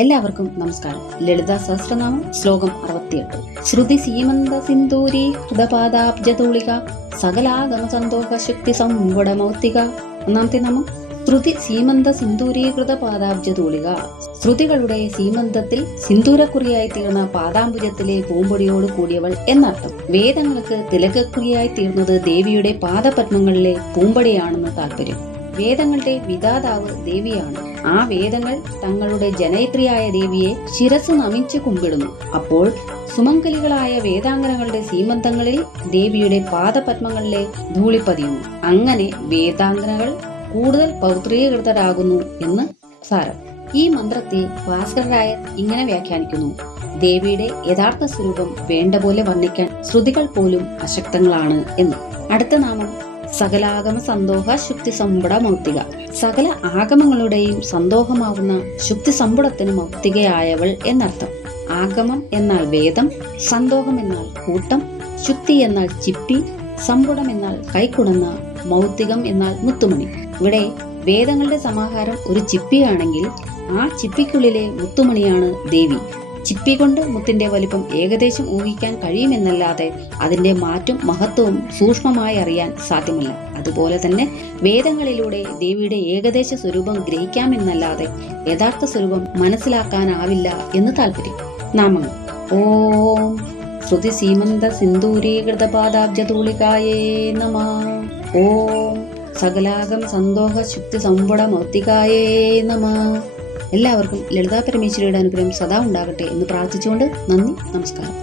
എല്ലാവർക്കും നമസ്കാരം. ലളിത സഹസ്രനാമം ശ്ലോകം അറുപത്തിയെട്ട്. ശ്രുതി സീമന്ത സിന്ദൂരി ഹൃദപാദാബ്ജതൂളിക സകലാഗമ സന്തോഷ ശക്തി സംവടമൗത്തിക ഒന്നാമത്തെ നാമം ശ്രുതി സീമന്ത സിന്ദൂരീകൃത പാദാബ്ജതൂളിക ശ്രുതികളുടെ സീമന്തത്തിൽ സിന്ദൂരക്കുറിയായി തീർന്ന പാദാംബുജത്തിലെ പൂമ്പൊടിയോട് കൂടിയവൾ എന്നർത്ഥം. വേദങ്ങൾക്ക് തിലകക്കുറിയായി തീർന്നത് ദേവിയുടെ പാദപത്മങ്ങളിലെ പൂമ്പടിയാണെന്ന് താല്പര്യം. വേദങ്ങളുടെ വിധാതാവ് ദേവിയാണ്. ആ വേദങ്ങൾ തങ്ങളുടെ ജനയത്രിയായ ദേവിയെ ശിരസ് നമിച്ച് കുമ്പിടുന്നു. അപ്പോൾ സുമംഗലികളായ വേദാംഗനകളുടെ സീമന്തങ്ങളിൽ ദേവിയുടെ പാദപത്മങ്ങളിലെ ധൂളിപ്പതിയുന്നു അങ്ങനെ വേദാംഗനകൾ കൂടുതൽ പൗത്രീകൃതരാകുന്നു എന്ന് സാരം. ഈ മന്ത്രത്തെ ഭാസ്കരരായർ ഇങ്ങനെ വ്യാഖ്യാനിക്കുന്നു. ദേവിയുടെ യഥാർത്ഥ സ്വരൂപം വേണ്ട പോലെ വർണിക്കാൻ ശ്രുതികൾ പോലും അശക്തങ്ങളാണ് എന്ന്. അടുത്ത നാമം സകലാഗമ സന്തോഹ ശുക്തി സമ്പുട മൗക്തിക സകല ആഗമങ്ങളുടെയും സന്തോഹമാവുന്ന ശുക്തി സമ്പുടത്തിന് മൗക്തികയായവൾ എന്നർത്ഥം. ആഗമം എന്നാൽ വേദം സന്തോഹം എന്നാൽ കൂട്ടം ശുക്തി എന്നാൽ ചിപ്പി സമ്പുടം എന്നാൽ കൈക്കുടന്ന മൗക്തികം എന്നാൽ മുത്തുമണി. ഇവിടെ വേദങ്ങളുടെ സമാഹാരം ഒരു ചിപ്പിയാണെങ്കിൽ ആ ചിപ്പിക്കുള്ളിലെ മുത്തുമണിയാണ് ദേവി. ചിപ്പി കൊണ്ട് മുത്തിന്റെ വലിപ്പം ഏകദേശം ഊഹിക്കാൻ കഴിയുമെന്നല്ലാതെ അതിന്റെ മാറ്റും മഹത്വവും സൂക്ഷ്മമായി അറിയാൻ സാധ്യമല്ല. അതുപോലെ തന്നെ വേദങ്ങളിലൂടെ ദേവിയുടെ ഏകദേശ സ്വരൂപം ഗ്രഹിക്കാമെന്നല്ലാതെ യഥാർത്ഥ സ്വരൂപം മനസ്സിലാക്കാനാവില്ല എന്ന് താല്പര്യം നാമങ്ങൾ. ഓം ശ്രുതി സീമന്ത സിന്ദൂരീകൃത പാദാബ്ജതൂളികായേ നമ. ഓം സകലാഗം സന്തോഷ ശുക്തി സമ്പുട മൗത്തികായേ നമ. എല്ലാവർക്കും ലളിതാ പരമേശ്വരിയുടെ അനുഗ്രഹം സദാ ഉണ്ടാകട്ടെ എന്ന് പ്രാർത്ഥിച്ചുകൊണ്ട് നന്ദി നമസ്കാരം.